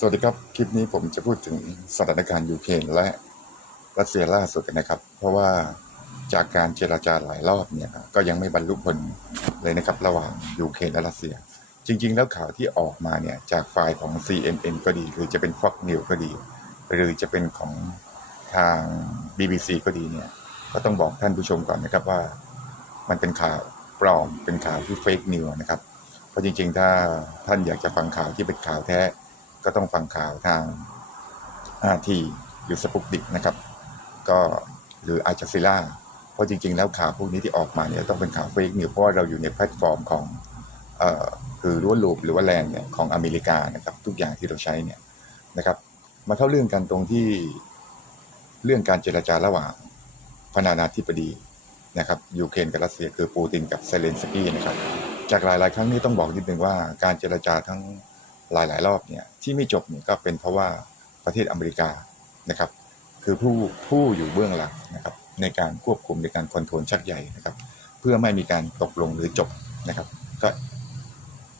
สวัสดีครับ คลิปนี้ผมจะพูดถึงสถานการณ์ยูเครนและรัสเซียล่าสุดกันนะครับ เพราะว่าจากการเจราจาหลายรอบเนี่ยก็ยังไม่บรรลุผลเลยนะครับ ระหว่างยูเครนและรัสเซีย จริง ๆ แล้วข่าวที่ออกมาเนี่ยจากฝ่ายของ CNN ก็ดี หรือจะเป็น Fox News ก็ดี หรือจะเป็นของทาง BBC ก็ดีเนี่ยก็ต้องบอกท่านผู้ชมก่อนนะครับว่า มันเป็นข่าวปลอมเป็นข่าวที่เฟกนิวนะครับเพราะจริง ๆ ถ้าท่านอยากจะฟังข่าวที่เป็นข่าวแท้ ก็ต้องฟังข่าวทางอาทีหรือสปุกดิกนะครับ ก็หรืออาจ a ซิล่าเพราะจริง ๆ แล้วข่าวพวกนี้ที่ออกมาเนี่ยต้องเป็นข่าวเฟกนิวเพราะว่าเราอยู่ในแพลตฟอร์มของเอ่อคือรั้วลูปหรือว่าแลนเนี่ยของอเมริกานะครับทุกอย่างที่เราใช้เนี่ยนะครับมาเข้าเรื่องกันตรงที่เรื่องการเจรจาระหว่างประธานาธิบดีนะครับยูเครนกับรัสเซียคือปูตินกับเซเลนสกี้นะครับจากหลาย ๆ ครั้งนี้ต้องบอกนิดนึงว่าการเจรจาทั้ง หลาย ๆ รอบเนี่ยที่ไม่จบเนี่ยก็เป็นเพราะว่าประเทศอเมริกานะครับ คือผู้ผู้อยู่เบื้องหลังนะครับ ในการควบคุมในการคอนโทรลชักใหญ่นะครับ เพื่อไม่มีการตกลงหรือจบนะครับ ก็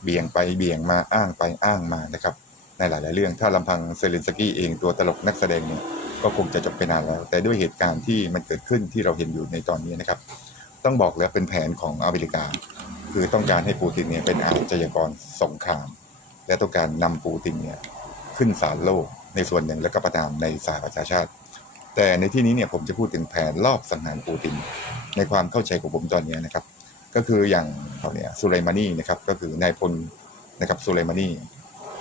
เบี่ยงไปเบี่ยงมาอ้างไปอ้างมานะครับ ในหลาย ๆ เรื่องถ้าลำพังเซเลนสกี้เองตัวตลกนักแสดงเนี่ยก็คงจะจบไปนานแล้ว แต่ด้วยเหตุการณ์ที่มันเกิดขึ้นที่เราเห็นอยู่ในตอนนี้นะครับ ต้องบอกแล้วเป็นแผนของอเมริกา คือต้องการให้ปูตินเนี่ยเป็นอาชญากรสงคราม และต้องการนำปูตินเนี่ยขึ้นศาลโลกในส่วนหนึ่งแล้วก็ประนามในสหประชาชาติ แต่ในที่นี้เนี่ยผมจะพูดถึงแผนรอบสังหารปูติน ในความเข้าใจของผมตอนนี้นะครับ ก็คืออย่างเขาเนี่ยสุไลมานีนะครับก็คือนายพลนะครับสุไลมานี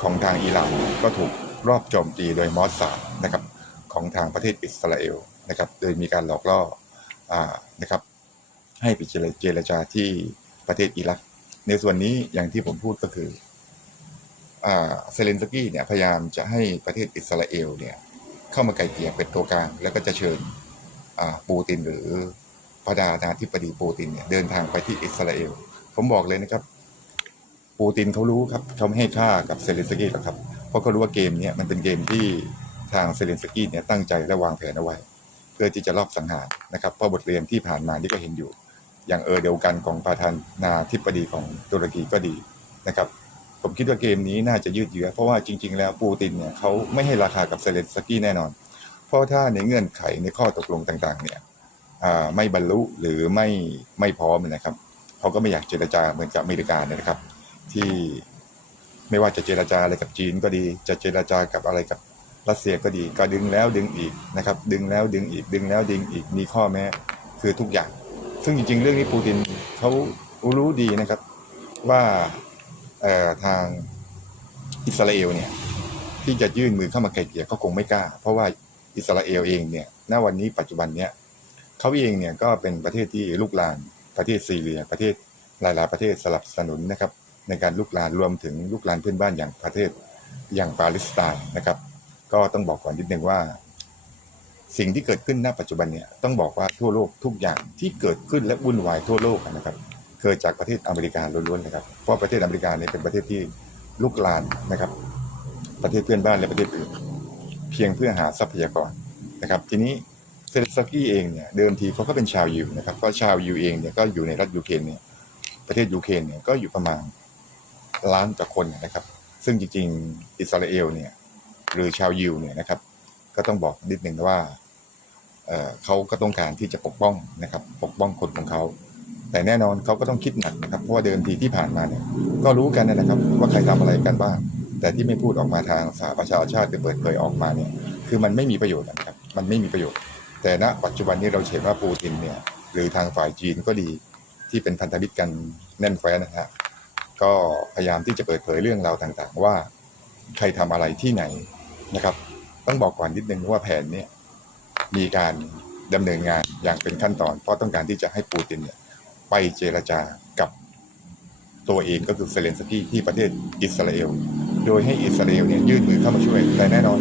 ของทางอิหร่านก็ถูกรอบโจมตีโดยมอสซาดนะครับของทางประเทศอิสราเอลนะครับ โดยมีการหลอกล่ออ่านะครับ ให้ไปเจรจาที่ประเทศอิรัก ในส่วนนี้อย่างที่ผมพูดก็คือ เซเลนสกี้เนี่ยพยายามจะให้ประเทศอิสราเอลเนี่ยเข้ามาไกลเกลี่ยเป็นตัวกลางแล้วก็จะเชิญปูตินหรือประธานาธิบดีปูตินเนี่ยเดินทางไปที่อิสราเอล ผมบอกเลยนะครับ ปูตินเขารู้ครับเขาไม่ให้ค่ากับเซเลนสกี้หรอกครับ เพราะเขารู้ว่าเกมเนี้ยมันเป็นเกมที่ทางเซเลนสกี้เนี่ยตั้งใจและวางแผนเอาไว้ เพื่อที่จะลอบสังหารนะครับเพราะบทเรียนที่ผ่านมานี่ก็เห็นอยู่ อย่างเออเดียวกันของประธานาธิบดีของตุรกีก็ดีนะครับ ผมคิดว่าเกมนี้น่าจะยืดเยื้อเพราะว่าจริง ๆ แล้วปูตินเนี่ยเขาไม่ให้ราคากับเซเลนสกี้แน่นอน เพราะถ้าในเงื่อนไขในข้อตกลงต่างๆ เนี่ยไม่บรรลุหรือไม่ไม่พร้อมนะครับเขาก็ไม่อยากเจรจาเหมือนกับอเมริกาเนี่ยนะครับ ที่ไม่ว่าจะเจรจาอะไรกับจีนก็ดี จะเจรจากับอะไรกับรัสเซียก็ดี ก็ดึงแล้วดึงอีกนะครับ ดึงแล้วดึงอีก ดึงแล้วดึงอีกมีข้อแม้คือทุกอย่าง ซึ่งจริง ๆ เรื่องนี้ปูตินเขารู้ดีนะครับว่า ทางอิสราเอลเนี่ย ที่จะยื่นมือเข้ามาไกลเกลี่ยก็คงไม่กล้า เพราะว่าอิสราเอลเองเนี่ยณวันนี้ปัจจุบันเนี้ยเขาเองเนี่ยก็เป็นประเทศที่ลุกลานประเทศซีเรีย ประเทศหลาย ๆ ประเทศสลับสนุนนะครับ ในการลุกลานรวมถึงลุกลานเพื่อนบ้านอย่างประเทศอย่างปาเลสไตน์นะครับ ก็ต้องบอกก่อนนิดนึงว่า สิ่งที่เกิดขึ้นณปัจจุบันเนี่ยต้องบอกว่าทั่วโลกทุกอย่างที่เกิดขึ้นและวุ่นวายทั่วโลกนะครับ กิดจากประเทศอเมริกาล้วนๆนะครับ เพราะประเทศอเมริกาเนี่ยเป็นประเทศที่ลุกลานนะครับ ประเทศเพื่อนบ้านและประเทศอื่นเพียงเพื่อหาทรัพยากรนะครับ ทีนี้เซเลสกี้เองเนี่ยเดิมทีเขาก็เป็นชาวยิวนะครับก็ชาวยิวเองเนี่ยก็อยู่ในรัฐยูเครนเนี่ยประเทศยูเครนเนี่ยก็อยู่ประมาณล้านกว่าคนนะครับ ซึ่งจริงๆอิสราเอลเนี่ยหรือชาวยิวเนี่ยนะครับ ก็ต้องบอกนิดนึงว่าเเขาก็ต้องการที่จะปกป้องนะครับ ปกป้องคนของเขา แต่แน่นอนเขาก็ต้องคิดหนักนะครับ เพราะว่าเดิมทีที่ผ่านมาเนี่ยก็รู้กันนะครับ ว่าใครทำอะไรกันบ้าง แต่ที่ไม่พูดออกมาทางสหประชาชาติหรือเปิดเผยออกมาเนี่ย คือมันไม่มีประโยชน์นะครับ มันไม่มีประโยชน์ แต่ณปัจจุบันนี้เราเห็นว่าปูตินเนี่ยหรือทางฝ่ายจีนก็ดีที่เป็นพันธมิตรกันแน่นแฟ้นนะฮะก็พยายามที่จะเปิดเผยเรื่องราวต่างๆ ว่าใครทำอะไรที่ไหนนะครับ ต้องบอกก่อนนิดนึงว่าแผนเนี่ยมีการดำเนินงานอย่างเป็นขั้นตอน เพราะต้องการที่จะให้ปูตินเนี่ย ไปเจรจากับตัวเองก็คือเซเลนสกี้ที่ประเทศอิสราเอล โดยให้อิสราเอลเนี่ยยื่นมือเข้ามาช่วยแต่แน่นอน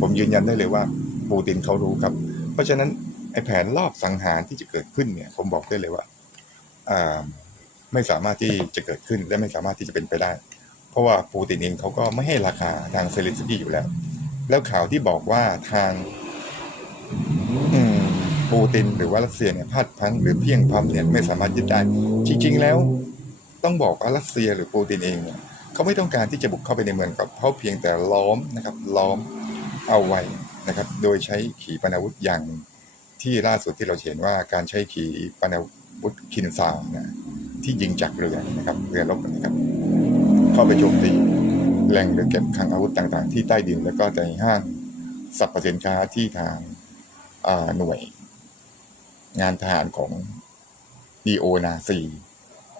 ผมยืนยันได้เลยว่าปูตินเขารู้ครับ เพราะฉะนั้นไอ้แผนรอบสังหารที่จะเกิดขึ้นเนี่ย ผมบอกได้เลยว่าอ่าไม่สามารถที่จะเกิดขึ้นและไม่สามารถที่จะเป็นไปได้ เพราะว่าปูตินเองเขาก็ไม่ให้ราคาทางเซเลนสกี้อยู่แล้ว แล้วข่าวที่บอกว่าทาง ปูตินหรือว่ารัสเซียเนี่ยพลาดพังหรือเพียงพล้ำเนี่ยไม่สามารถยึดได้ จริง ๆ แล้วต้องบอกว่ารัสเซียหรือปูตินเองเนี่ยเขาไม่ต้องการที่จะบุกเข้าไปในเมืองกับเขาเพียงแต่ล้อมนะครับล้อมเอาไว้นะครับ โดยใช้ขีปนาวุธอย่างที่ล่าสุดที่เราเห็นว่าการใช้ขีปนาวุธคินซาวนะที่ยิงจากเรือนะครับเรือรบนะครับ เข้าไปโจมตีแหล่งหรือเก็บคลังอาวุธต่างๆ ที่ใต้ดินแล้วก็ในห้างสรรพสินค้าที่ทางหน่วย งานทหารของดีโอนาซี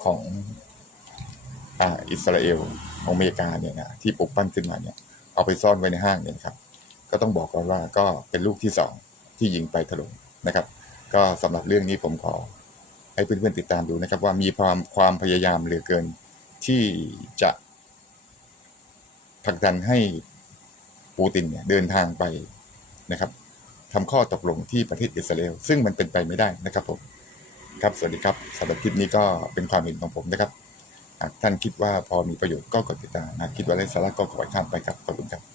ของอ่าอิสราเอลของอเมริกาเนี่ยนะที่ปลุกปั้นขึ้นมาเนี่ย เอาไปซ่อนไว้ในห้างเนี่ยครับ ก็ต้องบอกก่อนว่าก็เป็นลูกที่สองที่ยิงไปถล่มนะครับ ก็สำหรับเรื่องนี้ผมขอ ให้เพื่อนๆติดตามดูนะครับ ว่ามีความความพยายามเหลือเกินที่จะผลักดันให้ปูตินเนี่ยเดินทางไปนะครับ ทำข้อตกลงที่ประเทศอิสราเอลซึ่งมันเป็นไปไม่ได้นะครับผมครับสวัสดีครับสำหรับคลิปนี้ก็เป็นความเห็นของผมนะครับ หากท่านคิดว่าพอมีประโยชน์ก็กดติดตามหากคิดว่าไร้สาระก็ขอให้ข้ามไปครับขอบคุณครับ